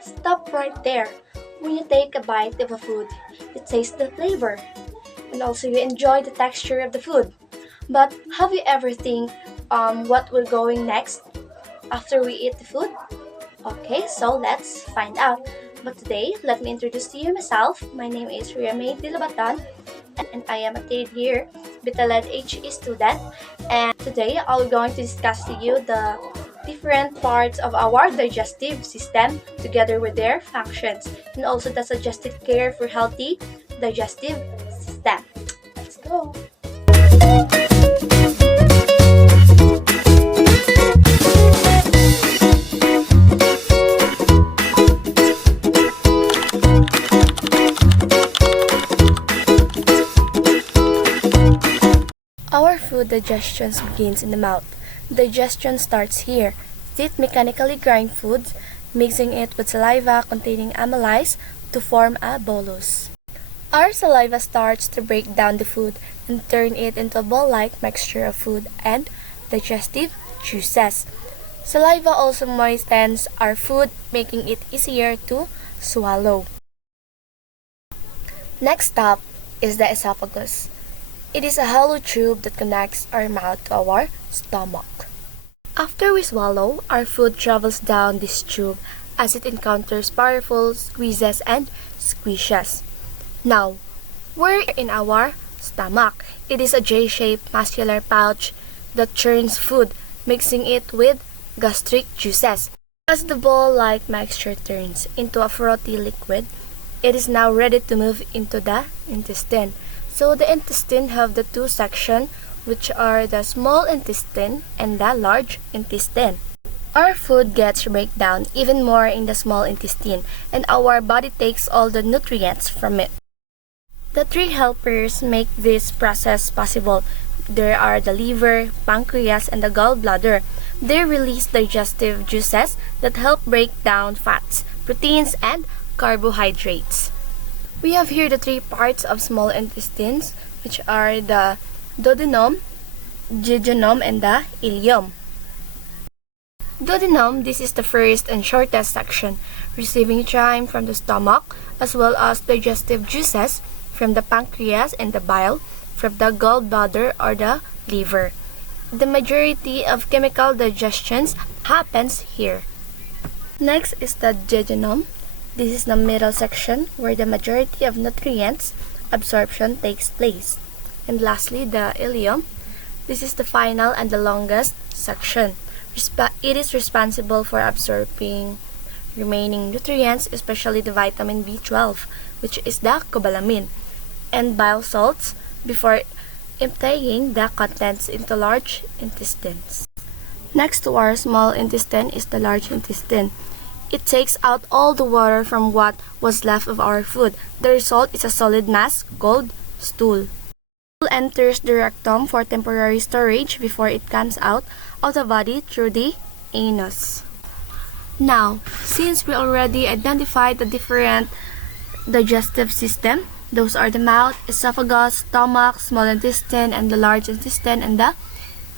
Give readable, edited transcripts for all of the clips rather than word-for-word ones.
Stop right there. When you take a bite of a food, you taste the flavor and also you enjoy the texture of the food. But have you ever think what we're going next after we eat the food? Okay, so let's find out. But today, let me introduce to you myself. My name is Riamay Dilabatan and I am a third year Bitaled HE student. And today, I'll going to discuss to you the different parts of our digestive system together with their functions and also the suggested care for healthy digestive system. Let's go! Our food digestion begins in the mouth. Digestion starts here. Teeth mechanically grind foods, mixing it with saliva containing amylase to form a bolus. Our saliva starts to break down the food and turn it into a ball-like mixture of food and digestive juices. Saliva also moistens our food, making it easier to swallow. Next up is the esophagus. It is a hollow tube that connects our mouth to our stomach. After we swallow, our food travels down this tube as it encounters powerful squeezes and squishes. Now, we're in our stomach. It is a J-shaped muscular pouch that churns food, mixing it with gastric juices. As the ball-like mixture turns into a frothy liquid, it is now ready to move into the intestine. So the intestine have the two sections, which are the small intestine and the large intestine. Our food gets breakdown even more in the small intestine, and our body takes all the nutrients from it. The three helpers make this process possible. There are the liver, pancreas, and the gallbladder. They release digestive juices that help break down fats, proteins, and carbohydrates. We have here the three parts of small intestines, which are the duodenum, jejunum, and the ileum. Duodenum, this is the first and shortest section, receiving chyme from the stomach as well as digestive juices from the pancreas and the bile from the gallbladder or the liver. The majority of chemical digestions happens here. Next is the jejunum. This is the middle section where the majority of nutrients absorption takes place. And lastly, the ileum. This is the final and the longest section. It is responsible for absorbing remaining nutrients, especially the vitamin B12, which is the cobalamin, and bile salts before emptying the contents into large intestines. Next to our small intestine is the large intestine. It takes out all the water from what was left of our food. The result is a solid mass called stool. Stool enters the rectum for temporary storage before it comes out of the body through the anus. Now, since we already identified the different digestive system, those are the mouth, esophagus, stomach, small intestine, and the large intestine, and the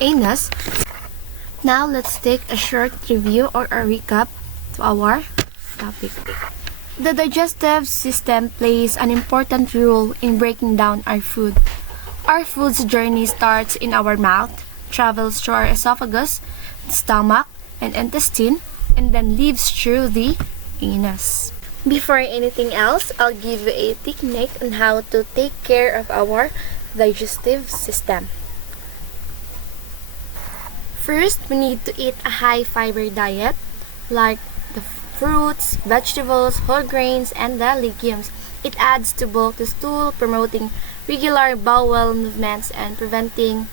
anus. Now, let's take a short review or a recap to our topic. The digestive system plays an important role in breaking down our food. Our food's journey starts in our mouth, travels through our esophagus, stomach, and intestine, and then leaves through the anus. Before anything else, I'll give you a technique on how to take care of our digestive system. First, we need to eat a high fiber diet like the fruits, vegetables, whole grains, and the legumes. It adds to bulk the stool, promoting regular bowel movements and preventing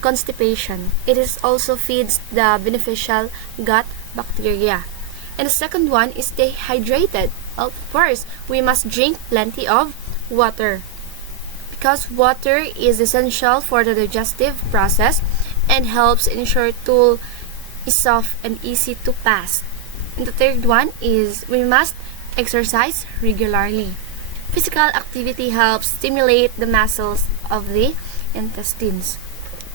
constipation. It is also feeds the beneficial gut bacteria. And the second one is stay hydrated. Of course, we must drink plenty of water because water is essential for the digestive process and helps ensure stool is soft and easy to pass. And the third one is we must exercise regularly. Physical activity helps stimulate the muscles of the intestines.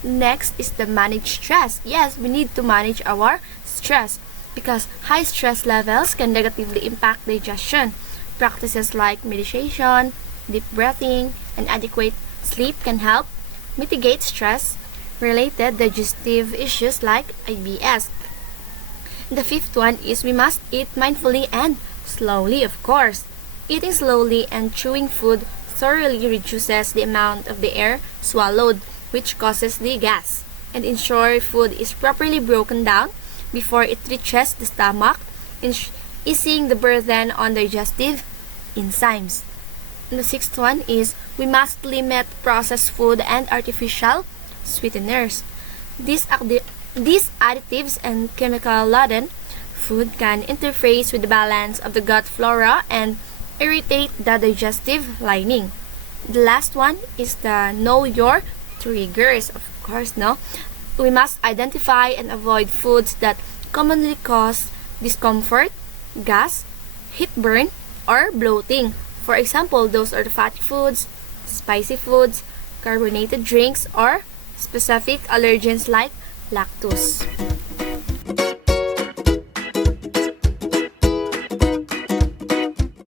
Next is the manage stress. Yes, we need to manage our stress because high stress levels can negatively impact digestion. Practices like meditation, deep breathing, and adequate sleep can help mitigate stress-related digestive issues like IBS. The fifth one is we must eat mindfully and slowly, of course. Eating slowly and chewing food thoroughly reduces the amount of the air swallowed, which causes the gas, and ensure food is properly broken down before it reaches the stomach, easing the burden on digestive enzymes. And the sixth one is we must limit processed food and artificial sweeteners. These additives and chemical-laden food can interface with the balance of the gut flora and irritate the digestive lining. The last one is the know your triggers. Of course, no? We must identify and avoid foods that commonly cause discomfort, gas, heatburn, or bloating. For example, those are the fatty foods, spicy foods, carbonated drinks, or specific allergens like lactose.